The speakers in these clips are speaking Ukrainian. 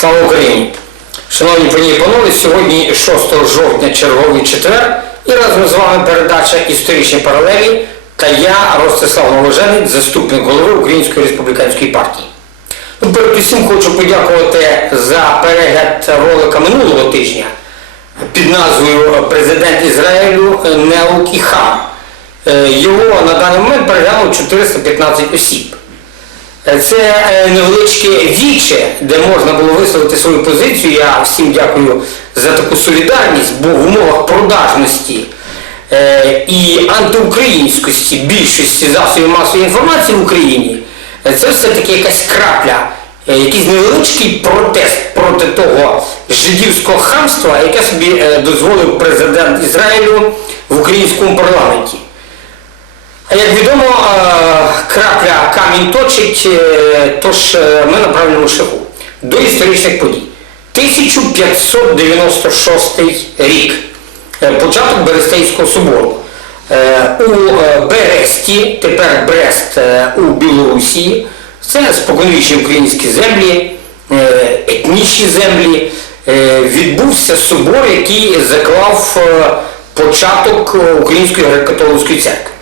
Слава Україні! Шановні пані і панове, сьогодні 6 жовтня, черговий четвер, і разом з вами передача Історичні паралелі та я, Ростислав Новоженець, заступник голови Української республіканської партії. Ну, передусім хочу подякувати за перегляд ролика минулого тижня під назвою Президент Ізраїлю Неук і Хам. Е, Його на даний момент переглянуло 415 осіб. Це е, невеличке віче, де можна було висловити свою позицію. Я всім дякую за таку солідарність, бо в умовах продажності е, і антиукраїнськості більшості засобів масової інформації в Україні це все-таки якась крапля, е, якийсь невеличкий протест проти того жидівського хамства, яке собі дозволив президент Ізраїлю в українському парламенті. А як відомо, крапля камінь точить, е, тож е, ми на правильному. До історичних подій. 1596 рік. Е, Початок Берестейського собору. У Бересті, тепер Брест у Білорусі, це споконвічні українські землі, етнічні землі, відбувся собор, який заклав початок Української греко-католицької церкви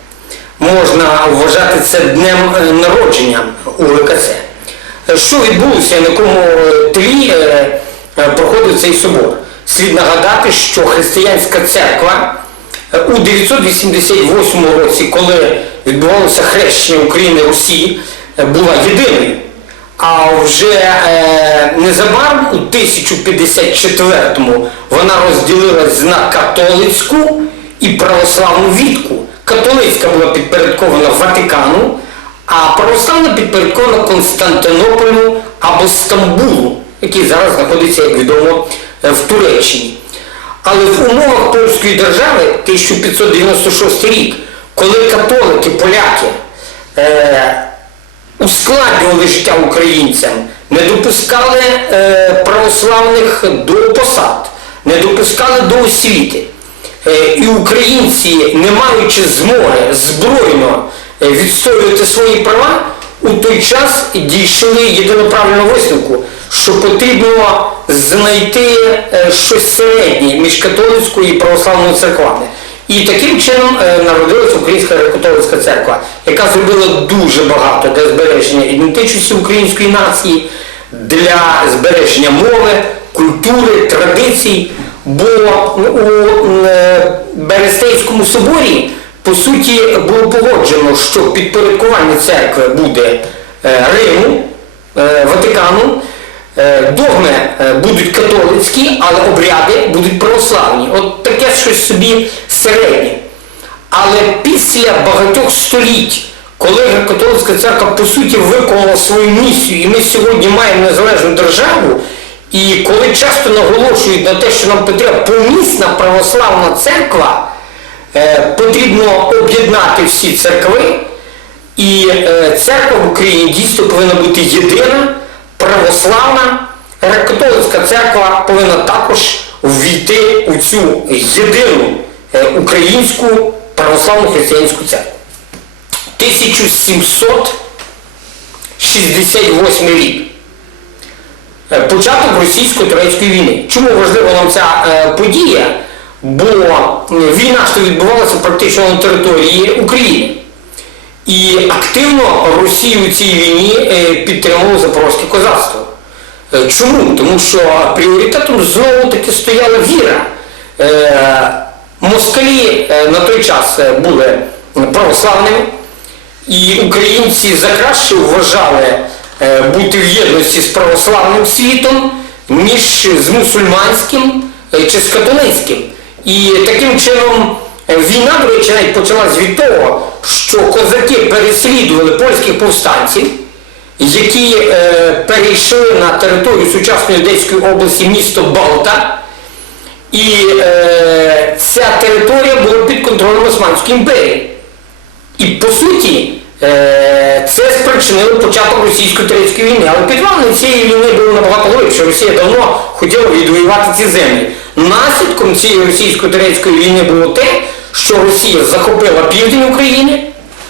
можна вважати це днем е, народження УГКЦ. Е, Що відбулося, на якому е, тлі е, проходив цей собор? Слід нагадати, що християнська церква у 988 році, коли відбувалося хрещення України Русі, е, була єдиною. А вже незабаром у 1054-му вона розділилась на католицьку і православну відку. Католицька була підпорядкована Ватикану, а православна підпорядкована Константинополю або Стамбулу, який зараз знаходиться, як відомо, е, в Туреччині. Але в умовах польської держави 1596 рік, коли католики, поляки е, ускладнювали життя українцям, не допускали е, православних до посад, не допускали до освіти. Е, і українці, не маючи змоги збройно е, відстоювати свої права, у той час дійшли єдиноправильного висновку, що потрібно знайти е, щось середнє між католицькою і православною церквами. І таким чином народилася Українська греко-католицька церква, яка зробила дуже багато для збереження ідентичності української нації, для збереження мови, культури, традицій. Бо ну, у е, Берестейському соборі по суті було погоджено, що підпорядкування церкви буде е, Риму, е, Ватикану, догми будуть католицькі, але обряди будуть православні. От таке щось собі середнє. Але після багатьох століть, коли католицька церква по суті виконала свою місію, і ми сьогодні маємо незалежну державу, і коли часто наголошують на те, що нам потрібна помісна православна церква, е, потрібно об'єднати всі церкви, і е, церква в Україні дійсно повинна бути єдина, православна, греко-католицька церква повинна також ввійти у цю єдину е, українську православну християнську церкву. 1768 рік. Е, Початок російсько-турецької війни. Чому важлива нам ця е, подія? Бо війна що відбувалася практично на території України. І активно Росію у цій війні е, підтримувало запорозьке козацтво. Чому? Тому що пріоритетом знову таки стояла віра. Москалі на той час були православними, і українці за краще вважали бути в єдності з православним світом, ніж з мусульманським е, чи з католицьким. І таким чином е, війна, до речі, навіть почалась від того, що козаки переслідували польських повстанців, які е, перейшли на територію сучасної Одеської області місто Балта. І е, ця територія була під контролем Османської імперії. І по суті, е, це спричинило початок російсько-турецької війни. Але підвалини цієї війни було набагато глибше. Росія давно хотіла відвоювати ці землі. Наслідком цієї російсько-турецької війни було те, що Росія захопила південь України,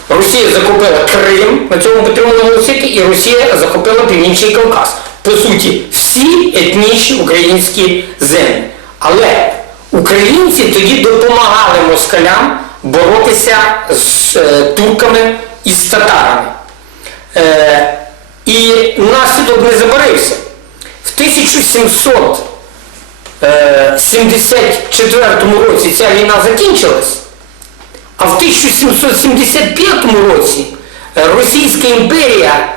Росія захопила Крим, на цьому потрібно наголосити, і Росія захопила Північний Кавказ. по суті, всі етнічні українські землі. Але українці тоді допомагали москалям боротися з е, турками і з татарами. Е, і наслідок не забарився. В 1774 році ця війна закінчилась, а в 1775 році е, Російська імперія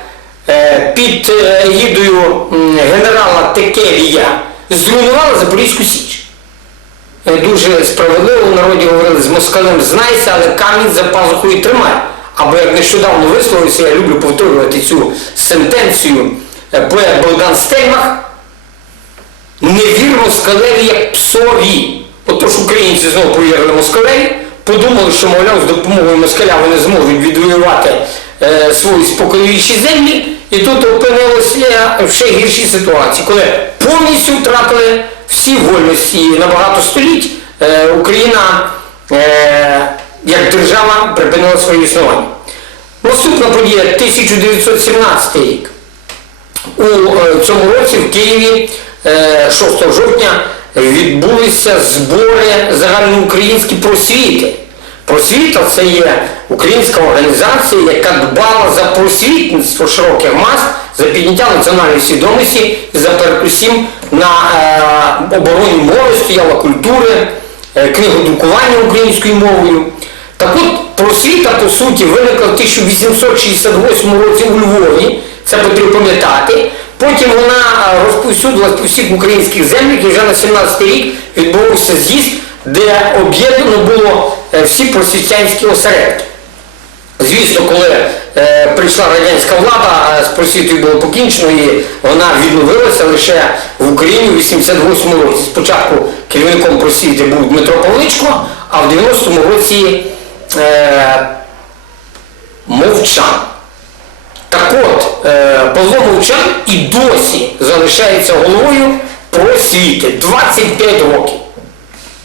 е, під е, гідою генерала Текелія зруйнувала Запорізьку Січ. Е, Дуже справедливо в народі говорили з москалем знайся, але камінь за пазухою тримай. Або як нещодавно висловився, я люблю повторювати цю сентенцію е, поет Богдан Стельмах, не вір москалеві як псові. Отож українці знову повірили москалеві, подумали, що, мовляв, з допомогою москаля вони зможуть відвоювати е, свої спокійніші землі, і тут опинилися в ще гіршій ситуації, коли повністю втратили всі вольності на багато століть. Е, Україна е, як держава припинила своє існування. Наступна подія 1917 рік. У е, цьому році в Києві е, 6 жовтня відбулися збори загальноукраїнські просвіти. Просвіта це є українська організація, яка дбала за просвітництво широких мас, за підняття національної свідомості за передусім на е, обороні мови стояла культури, е, книгодрукування українською мовою. Так от просвіта, по суті, виникла в 1868 році у Львові, це потрібно пам'ятати. Потім вона е, розповсюдилась по всіх українських землях і вже на 17 рік відбувався з'їзд, де об'єднано було е, всі просвітянські осередки. Звісно, коли е, прийшла радянська влада, з просвітою було покінчено і вона відновилася лише в Україні у 88-му році. Спочатку керівником просвіти був Дмитро Павличко, а в 90-му році е, Мовчан. Так от, е, Павло Мовчан і досі залишається головою просвіти 25 років.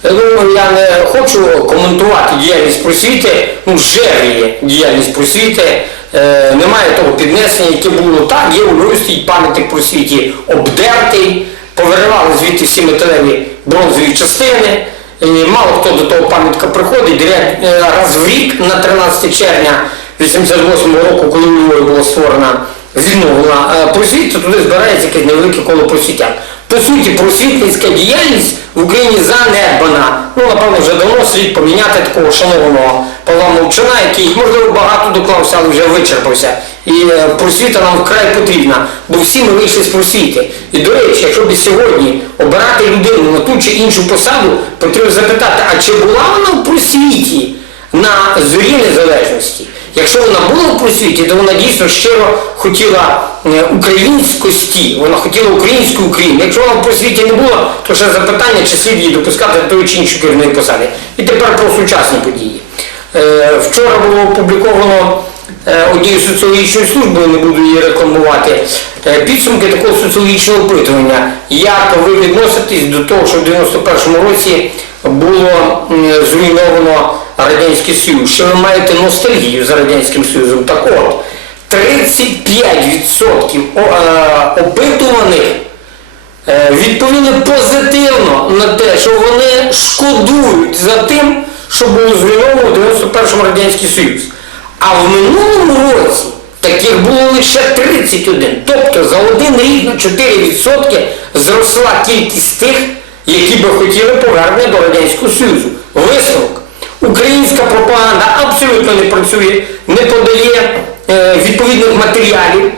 Я я не хочу коментувати діяльність просвіти, ну жевріє діяльність просвіти, е, немає того піднесення, яке було. Так, є у Львові стоїть пам'ятник просвіті обдертий, повиривали звідти всі металеві бронзові частини. І мало хто до того пам'ятка приходить, е, раз в рік на 13 червня 88 року, коли у Львові була створена відновлена е, просвіта, туди збирається якесь невелике коло просвітян. По суті, просвітницька діяльність в Україні занедбана. Ну, напевно, вже давно слід поміняти такого шанованого Павла Мовчана, який, можливо, багато доклався, але вже вичерпався. І е, просвіта нам вкрай потрібна, бо всі ми вийшли з просвіти. І, до речі, якщо б сьогодні обирати людину на ту чи іншу посаду, потрібно запитати, а чи була вона в просвіті на зорі незалежності? Якщо вона була в просвіті, то вона дійсно щиро хотіла е, українськості, вона хотіла українську Україну. Якщо вона в просвіті не була, то ще запитання, чи слід її допускати до тої чи іншої керівної посади. І тепер про сучасні події. Е, Вчора було опубліковано е, однією соціологічною службою, не буду її рекламувати, підсумки такого соціологічного опитування. Як ви відноситесь до того, що в 91-му році було зруйновано Радянський Союз? Що ви маєте ностальгію за Радянським Союзом? Так от, 35% е, опитуваних е, відповіли позитивно на те, що вони шкодують за тим, що було зруйновано в 91-му Радянський Союз. А в минулому році таких було лише 31. Тобто за один рік на 4% зросла кількість тих, які би хотіли повернення до Радянського Союзу. Висновок. Українська пропаганда абсолютно не працює, не подає е, відповідних матеріалів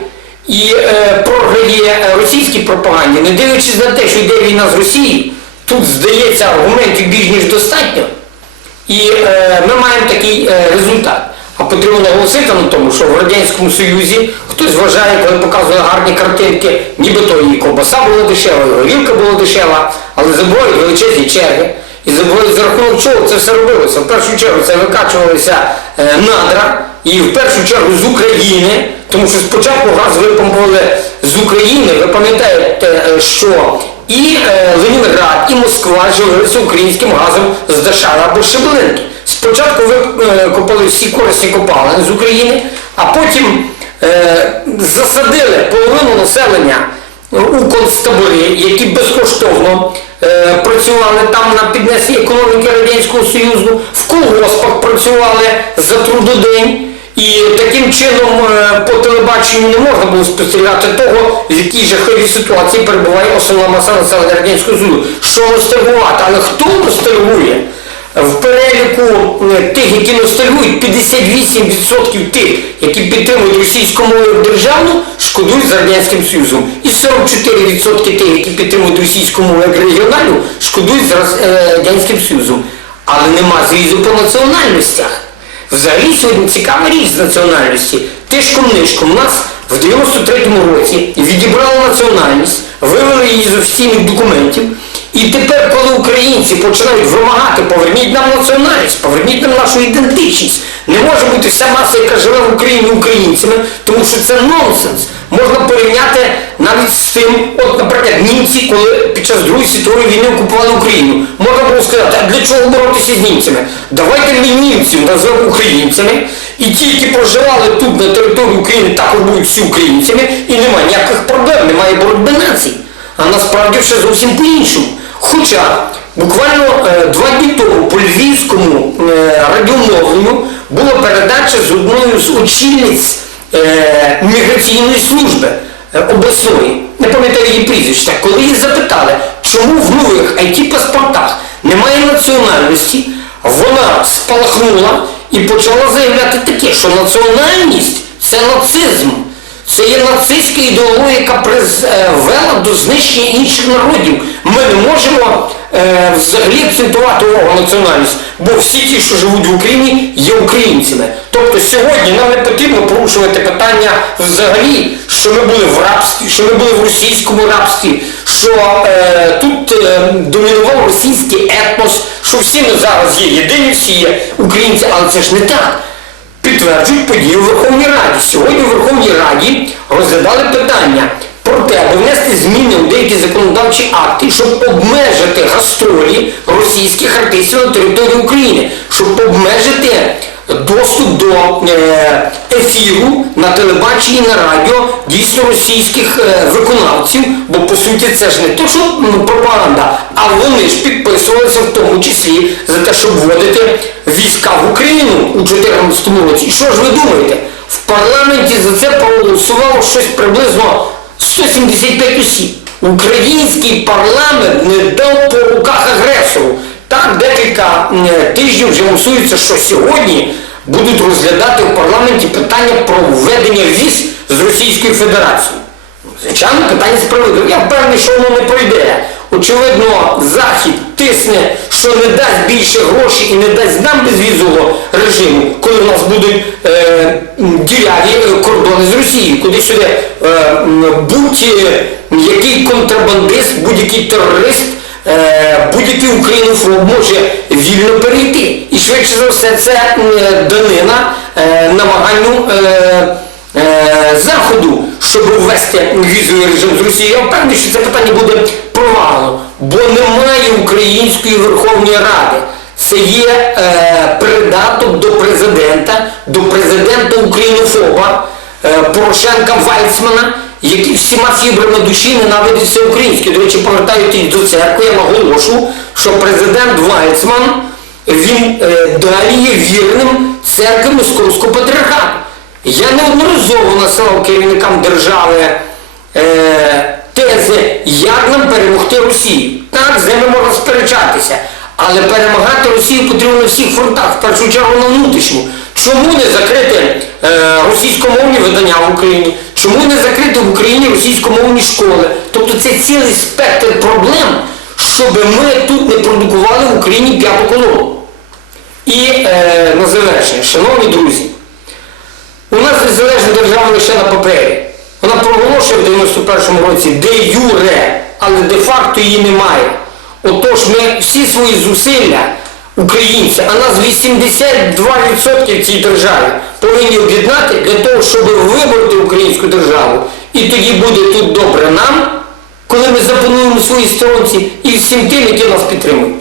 і е, програє е, російській пропаганді, не дивлячись на те, що йде війна з Росією, тут здається аргументів більш ніж достатньо. І е, ми маємо такий е, результат. А потрібно наголосити на тому, що в Радянському Союзі хтось вважає, коли показує гарні картинки, нібито і ковбаса була дешева, і горілка була дешева, але забувають величезні черги. І забувають за рахунок чого це все робилося. В першу чергу це викачувалися е, надра, і в першу чергу з України, тому що спочатку газ випомпували з України, ви пам'ятаєте, е, що і е, Ленінград, і Москва живилися українським газом з Дашара або Шеблинки. Спочатку викопали всі корисні копалини з України, а потім е, засадили половину населення у концтабори, які безкоштовно е, працювали там на піднесенні економіки Радянського Союзу, в колгоспах працювали за трудодень. І таким чином е, по телебаченню не можна було спостерігати того, в якій жахливій ситуації перебуває основна маса населення Радянського Союзу. Що ностальгувати? Але хто ностальгує? В переліку е, тих, які ностальгують, 58% тих, які підтримують російську державну, шкодують за Радянським Союзом. І 44% тих, які підтримують російську мову як регіональну, шкодують за е, Радянським Союзом. Але нема зрізу по національностях. Взагалі сьогодні цікава річ з національності. Тишком нишком нас в 93-му році відібрали національність, вивели її з офіційних документів. І тепер, коли українці починають вимагати, поверніть нам національність, поверніть нам нашу ідентичність. Не може бути вся маса, яка живе в Україні українцями, тому що це нонсенс. Можна порівняти навіть з тим, от, наприклад, німці, коли під час Другої світової війни окупували Україну. Можна було сказати, а для чого боротися з німцями? Давайте ми німців назвемо українцями, і ті, які проживали тут на території України, також будуть всі українцями, і немає ніяких проблем, немає боротьби націй. А насправді все зовсім по-іншому. Хоча буквально е, два дні тому по львівському е, радіомовленню була передача з одною з очільниць е, міграційної служби обласної, не пам'ятаю її прізвище, коли її запитали, чому в нових IT-паспортах немає національності, вона спалахнула і почала заявляти таке, що національність це нацизм. Це є нацистська ідеологія, яка призвела до знищення інших народів. Ми не можемо е, взагалі акцентувати увагу національність, бо всі ті, що живуть в Україні, є українцями. Тобто сьогодні нам не потрібно порушувати питання взагалі, що ми були в рабстві, що ми були в російському рабстві, що е, тут е, домінував російський етнос, що всі ми зараз є єдині, всі є українці, але це ж не так підтверджують події у Верховній Раді. Сьогодні у Верховній Раді розглядали питання про те, аби внести зміни у деякі законодавчі акти, щоб обмежити гастролі російських артистів на території України, щоб обмежити доступ до е, ефіру на телебаченні, на радіо дійсно російських е, виконавців, бо по суті це ж не то, що пропаганда, а вони ж підписувалися в тому числі за те, щоб вводити війська в Україну у 2014 році. І що ж ви думаєте? В парламенті за це проголосувало щось приблизно 175 осіб. Український парламент не дав по руках агресору. Так декілька тижнів вже мусується, що сьогодні будуть розглядати в парламенті питання про введення віз з Російської Федерації. Звичайно, питання справедливе. Я впевнений, що воно не пройде. Очевидно, Захід тисне, що не дасть більше грошей і не дасть нам безвізового режиму, коли в нас будуть е, м, діряві е, кордони з Росією, куди сюди е, будь-який контрабандист, будь-який терорист, будь-який українофоб може вільно перейти. І швидше за все це данина е, намаганню. Е, е, Заходу, щоб ввести візовий режим з Росією, я впевнений, що це питання буде провалено, бо немає Української Верховної Ради. Це є е, придаток до президента, до президента Українофоба е, Порошенка Вальцмана, який всіма фібрами душі ненавидить все українське. До речі, повертаючись до церкви, я наголошу, що президент Вальцман він е, далі є вірним церкви Московського патріархату. Я неодноразово насилав керівникам держави е, тези, як нам перемогти Росію. Так, з ними можна сперечатися. Але перемагати Росію потрібно на всіх фронтах, в першу чергу на внутрішньому. Чому не закрити е, російськомовні видання в Україні? Чому не закрити в Україні російськомовні школи? Тобто це цілий спектр проблем, щоб ми тут не продукували в Україні п'яту колону. І е, на завершення, шановні друзі, у нас незалежна держава лише на папері. Вона проголошує в 91-му році де юре, але де-факто її немає. Отож ми всі свої зусилля, українці, а нас 82% в цій державі, повинні об'єднати для того, щоб вибороти українську державу. І тоді буде тут добре нам, коли ми запануємо свої сторонці і всім тим, які нас підтримують.